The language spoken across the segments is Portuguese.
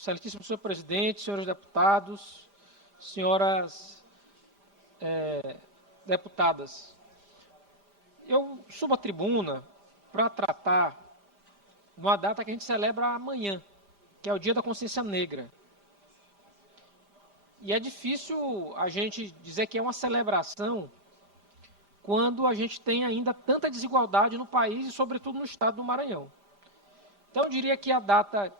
Excelentíssimo senhor presidente, senhores deputados, senhoras deputadas, eu subo à tribuna para tratar de uma data que a gente celebra amanhã, que é o Dia da Consciência Negra. E é difícil a gente dizer que é uma celebração quando a gente tem ainda tanta desigualdade no país e, sobretudo, no estado do Maranhão. Então, eu diria que a data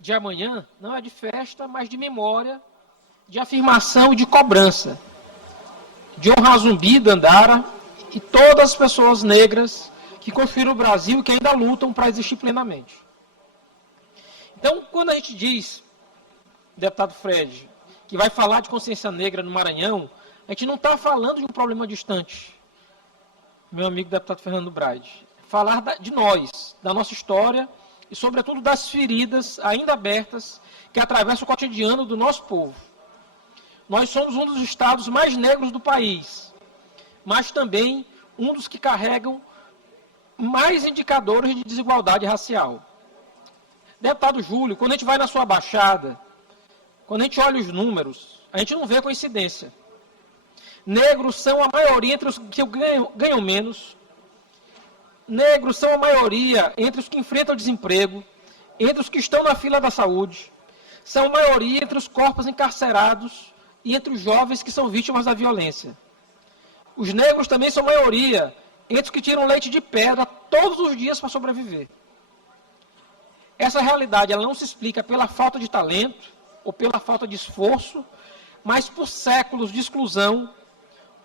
de amanhã não é de festa, mas de memória, de afirmação e de cobrança, de honrar Zumbi, Dandara e todas as pessoas negras que construíram o Brasil e que ainda lutam para existir plenamente. Então, quando a gente diz, deputado Fred, que vai falar de consciência negra no Maranhão, a gente não está falando de um problema distante, meu amigo deputado Fernando Braide. Falar de nós, da nossa história e, sobretudo, das feridas ainda abertas que atravessam o cotidiano do nosso povo. Nós somos um dos estados mais negros do país, mas também um dos que carregam mais indicadores de desigualdade racial. Deputado Júlio, quando a gente vai na sua baixada, quando a gente olha os números, a gente não vê coincidência. Negros são a maioria entre os que ganham menos. Negros são a maioria entre os que enfrentam o desemprego, entre os que estão na fila da saúde. São a maioria entre os corpos encarcerados e entre os jovens que são vítimas da violência. Os negros também são a maioria entre os que tiram leite de pedra todos os dias para sobreviver. Essa realidade ela não se explica pela falta de talento ou pela falta de esforço, mas por séculos de exclusão,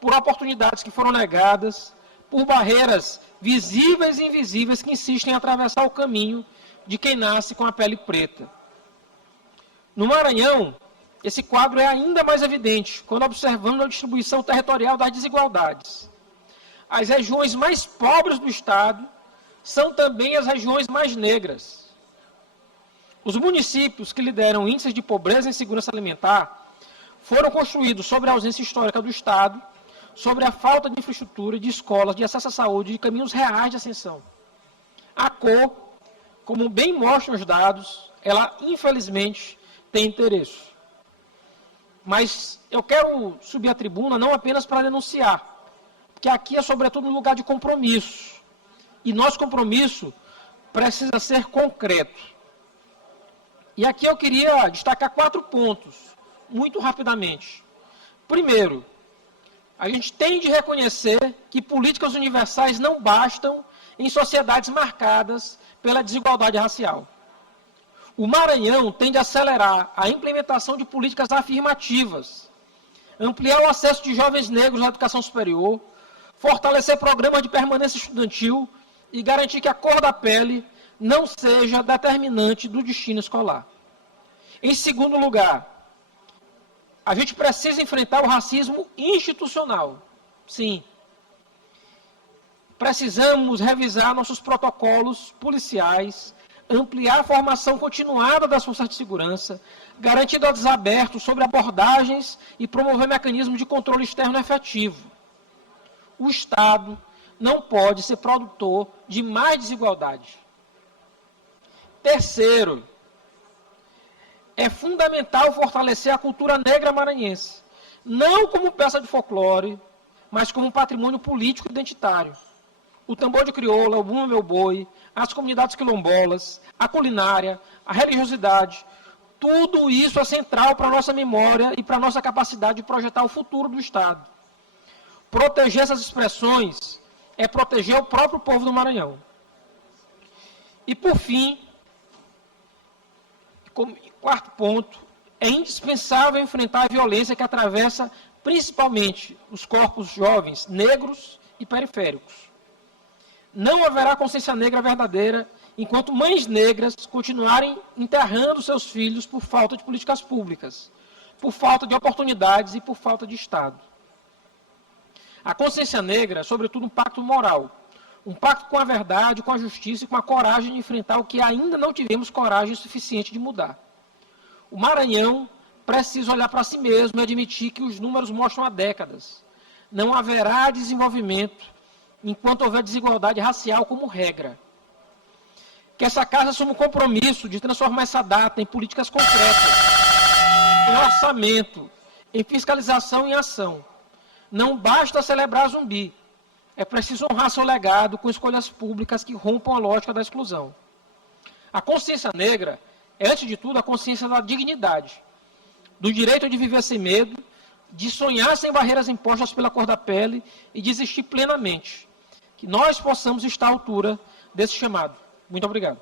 por oportunidades que foram negadas, por barreiras visíveis e invisíveis que insistem em atravessar o caminho de quem nasce com a pele preta. No Maranhão, esse quadro é ainda mais evidente quando observamos a distribuição territorial das desigualdades. As regiões mais pobres do estado são também as regiões mais negras. Os municípios que lideram índices de pobreza e insegurança alimentar foram construídos sobre a ausência histórica do estado, sobre a falta de infraestrutura, de escolas, de acesso à saúde, de caminhos reais de ascensão. A cor, como bem mostram os dados, ela infelizmente tem interesse. Mas eu quero subir à tribuna não apenas para denunciar, porque aqui é sobretudo um lugar de compromisso. E nosso compromisso precisa ser concreto. E aqui eu queria destacar 4 pontos, muito rapidamente. Primeiro, a gente tem de reconhecer que políticas universais não bastam em sociedades marcadas pela desigualdade racial. O Maranhão tem de acelerar a implementação de políticas afirmativas, ampliar o acesso de jovens negros à educação superior, fortalecer programas de permanência estudantil e garantir que a cor da pele não seja determinante do destino escolar. Em segundo lugar, a gente precisa enfrentar o racismo institucional. Sim. Precisamos revisar nossos protocolos policiais, ampliar a formação continuada das forças de segurança, garantir dados abertos sobre abordagens e promover mecanismos de controle externo efetivo. O Estado não pode ser produtor de mais desigualdade. Terceiro, é fundamental fortalecer a cultura negra maranhense, não como peça de folclore, mas como patrimônio político identitário. O tambor de crioula, o bumbo meu boi, as comunidades quilombolas, a culinária, a religiosidade, tudo isso é central para a nossa memória e para a nossa capacidade de projetar o futuro do Estado. Proteger essas expressões é proteger o próprio povo do Maranhão. E, por fim, quarto ponto, é indispensável enfrentar a violência que atravessa principalmente os corpos jovens, negros e periféricos. Não haverá consciência negra verdadeira enquanto mães negras continuarem enterrando seus filhos por falta de políticas públicas, por falta de oportunidades e por falta de Estado. A consciência negra é, sobretudo, um pacto moral, um pacto com a verdade, com a justiça e com a coragem de enfrentar o que ainda não tivemos coragem suficiente de mudar. O Maranhão precisa olhar para si mesmo e admitir que os números mostram há décadas. Não haverá desenvolvimento enquanto houver desigualdade racial como regra. Que essa casa assuma o compromisso de transformar essa data em políticas concretas, em orçamento, em fiscalização e em ação. Não basta celebrar Zumbi. É preciso honrar seu legado com escolhas públicas que rompam a lógica da exclusão. A consciência negra é, antes de tudo, a consciência da dignidade, do direito de viver sem medo, de sonhar sem barreiras impostas pela cor da pele e de existir plenamente. Que nós possamos estar à altura desse chamado. Muito obrigado.